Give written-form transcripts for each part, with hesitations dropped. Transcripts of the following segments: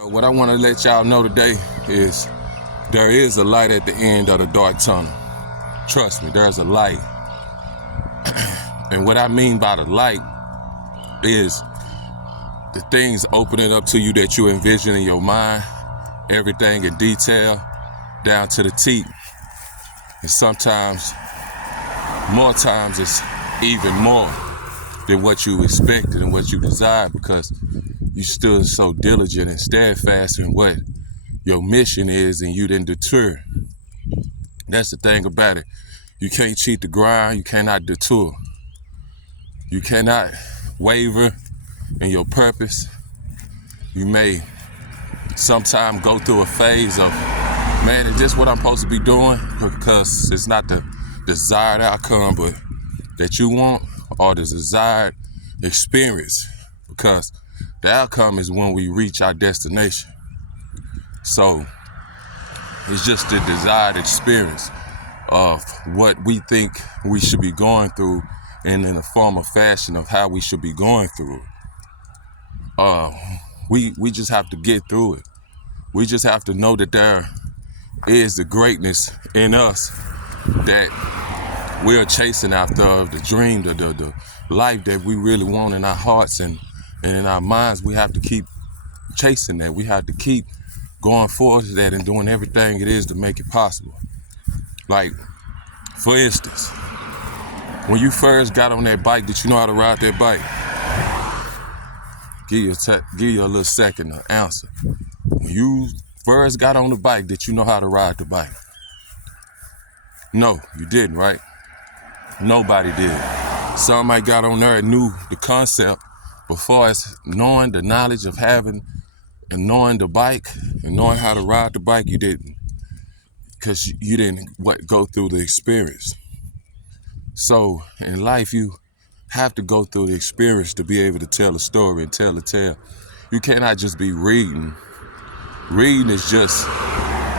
What I want to let y'all know today is there is a light at the end of the dark tunnel. Trust me, there's a light. And what I mean by the light is the things opening up to you that you envision in your mind, everything in detail, down to the teeth. And sometimes, more times, it's even more than what you expected and what you desired, because you stood so diligent and steadfast in what your mission is, and you didn't deter. That's the thing about it. You can't cheat the grind. You cannot detour. You cannot waver in your purpose. You may sometime go through a phase of, man, is this what I'm supposed to be doing? Because it's not the desired outcome but that you want, or the desired experience, because the outcome is when we reach our destination. So it's just the desired experience of what we think we should be going through, and in a form of fashion of how we should be going through it. We just have to get through it. We just have to know that there is the greatness in us that we are chasing after, the dream, the life that we really want in our hearts and in our minds. We have to keep chasing that. We have to keep going forward to that and doing everything it is to make it possible. Like, for instance, when you first got on that bike, did you know how to ride that bike? Give you a little second to answer. When you first got on the bike, did you know how to ride the bike? No, you didn't, right? Nobody did. Somebody got on there and knew the concept, but far as knowing the knowledge of having and knowing the bike and knowing how to ride the bike, you didn't. Because you didn't go through the experience. So in life, you have to go through the experience to be able to tell a story and tell a tale. You cannot just be reading. Reading is just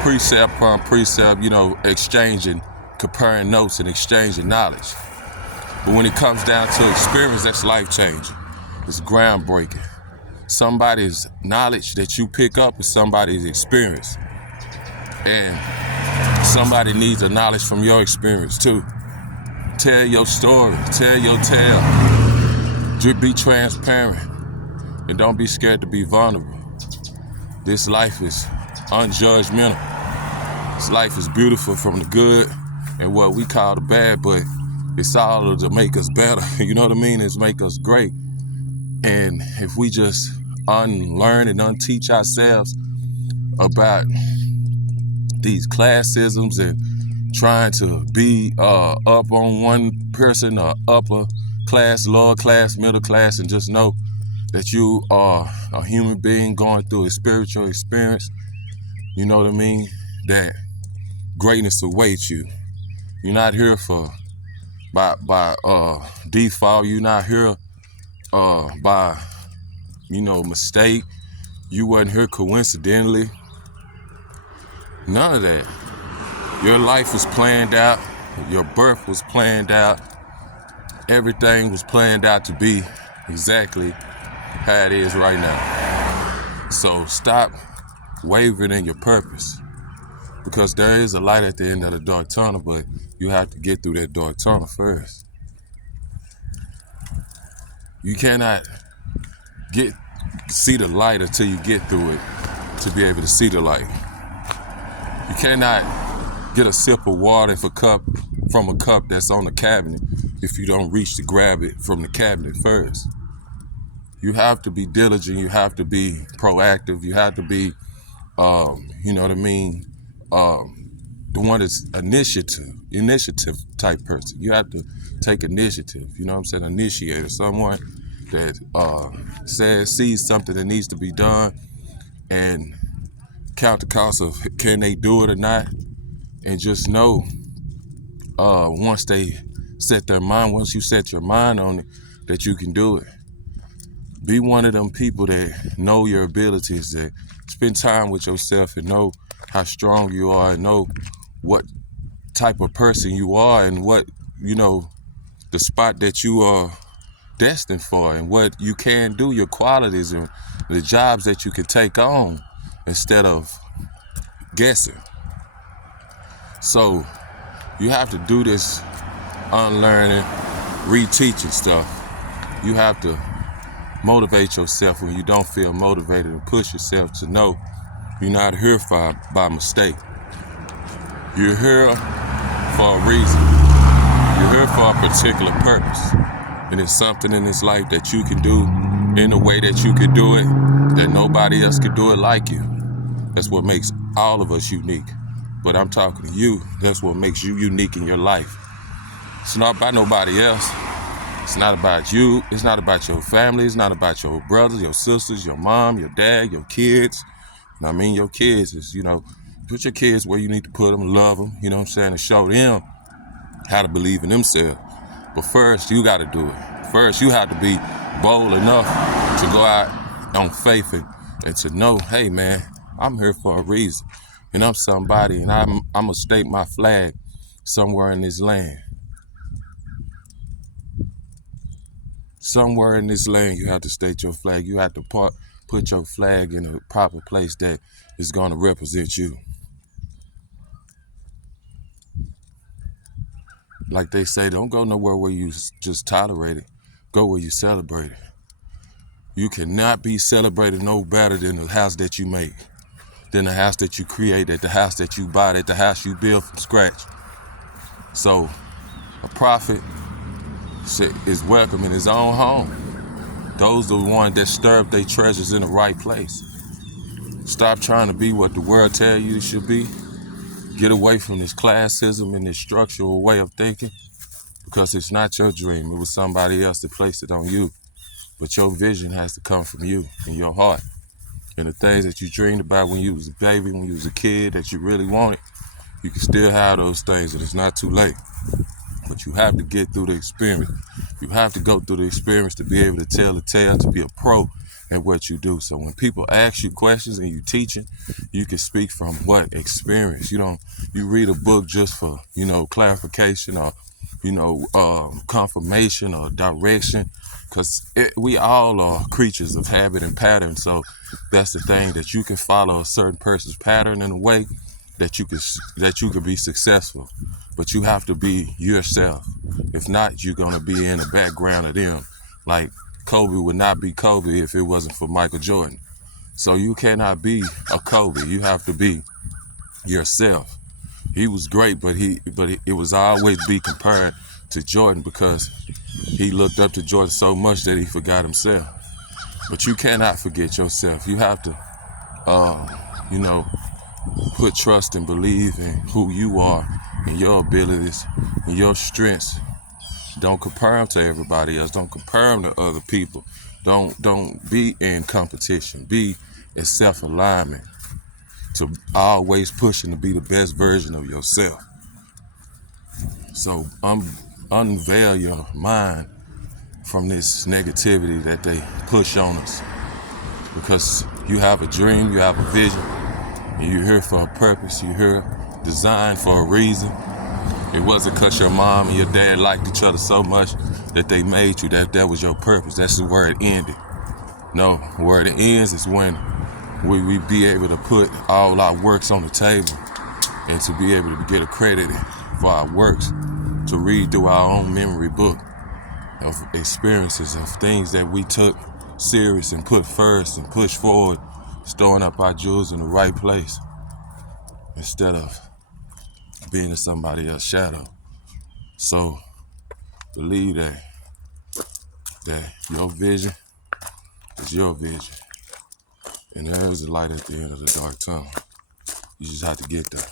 precept upon precept, exchanging, comparing notes and exchanging knowledge. But when it comes down to experience, that's life-changing. It's groundbreaking. Somebody's knowledge that you pick up is somebody's experience. And somebody needs a knowledge from your experience too. Tell your story, tell your tale. Be transparent, and don't be scared to be vulnerable. This life is unjudgmental. This life is beautiful from the good and what we call the bad, but it's all to make us better. You know what I mean? It's make us great. And if we just unlearn and unteach ourselves about these classisms and trying to be up on one person, or upper class, lower class, middle class, and just know that you are a human being going through a spiritual experience, you know what I mean? That greatness awaits you. You're not here by default. You're not here by mistake. You wasn't here coincidentally. None of that. Your life was planned out. Your birth was planned out. Everything was planned out to be exactly how it is right now. So stop wavering in your purpose, because there is a light at the end of the dark tunnel, but you have to get through that dark tunnel first. You cannot see the light until you get through it to be able to see the light. You cannot get a sip of water from a cup that's on the cabinet if you don't reach to grab it from the cabinet first. You have to be diligent. You have to be proactive. You have to be, the one that's initiative type person. You have to take initiative. You know what I'm saying? Initiator, someone that sees something that needs to be done and count the cost of can they do it or not, and just know once you set your mind on it, that you can do it. Be one of them people that know your abilities, that spend time with yourself and know how strong you are, and know what type of person you are, and what, the spot that you are destined for, and what you can do, your qualities, and the jobs that you can take on instead of guessing. So you have to do this unlearning, reteaching stuff. You have to motivate yourself when you don't feel motivated and push yourself to know you're not here by mistake. You're here for a reason. You're here for a particular purpose. And it's something in this life that you can do in a way that you can do it, that nobody else can do it like you. That's what makes all of us unique. But I'm talking to you, that's what makes you unique in your life. It's not about nobody else. It's not about you. It's not about your family. It's not about your brothers, your sisters, your mom, your dad, your kids. And I mean, your kids is, put your kids where you need to put them, love them, you know what I'm saying, and show them how to believe in themselves. But first, you got to do it. First, you have to be bold enough to go out on faith and to know, hey, man, I'm here for a reason. And I'm somebody, and I'm going to stake my flag somewhere in this land. Somewhere in this land, you have to state your flag. You have to put your flag in a proper place that is going to represent you. Like they say, don't go nowhere where you just tolerate it. Go where you celebrate it. You cannot be celebrated no better than the house that you make, than the house that you create, the house that you buy, the house you build from scratch. So a prophet is welcome in his own home. Those are the ones that stir up their treasures in the right place. Stop trying to be what the world tells you you should be. Get away from this classism and this structural way of thinking, because it's not your dream. It was somebody else that placed it on you. But your vision has to come from you and your heart. And the things that you dreamed about when you was a baby, when you was a kid, that you really wanted, you can still have those things, and it's not too late. But you have to get through the experience. You have to go through the experience to be able to tell the tale, to be a pro at what you do. So when people ask you questions and you teaching, you can speak from what experience. You read a book just for, clarification or, confirmation or direction, because we all are creatures of habit and pattern. So that's the thing, that you can follow a certain person's pattern in a way that you can be successful. But you have to be yourself. If not, you're gonna be in the background of them. Like Kobe would not be Kobe if it wasn't for Michael Jordan. So you cannot be a Kobe. You have to be yourself. He was great, but it was always be compared to Jordan, because he looked up to Jordan so much that he forgot himself. But you cannot forget yourself. You have to, put trust and believe in who you are and your abilities and your strengths. Don't compare them to everybody else. Don't compare them to other people. Don't be in competition. Be in self-alignment, to always pushing to be the best version of yourself. So unveil your mind from this negativity that they push on us, because you have a dream, you have a vision, and you're here for a purpose. You're here designed for a reason. It wasn't because your mom and your dad liked each other so much that they made you, that was your purpose. That's where it ended. No, where it ends is when we be able to put all our works on the table, and to be able to get accredited for our works, to read through our own memory book of experiences, of things that we took serious and put first and pushed forward, storing up our jewels in the right place, instead of being in somebody else's shadow. So believe that your vision is your vision, and there is a light at the end of the dark tunnel. You just have to get there.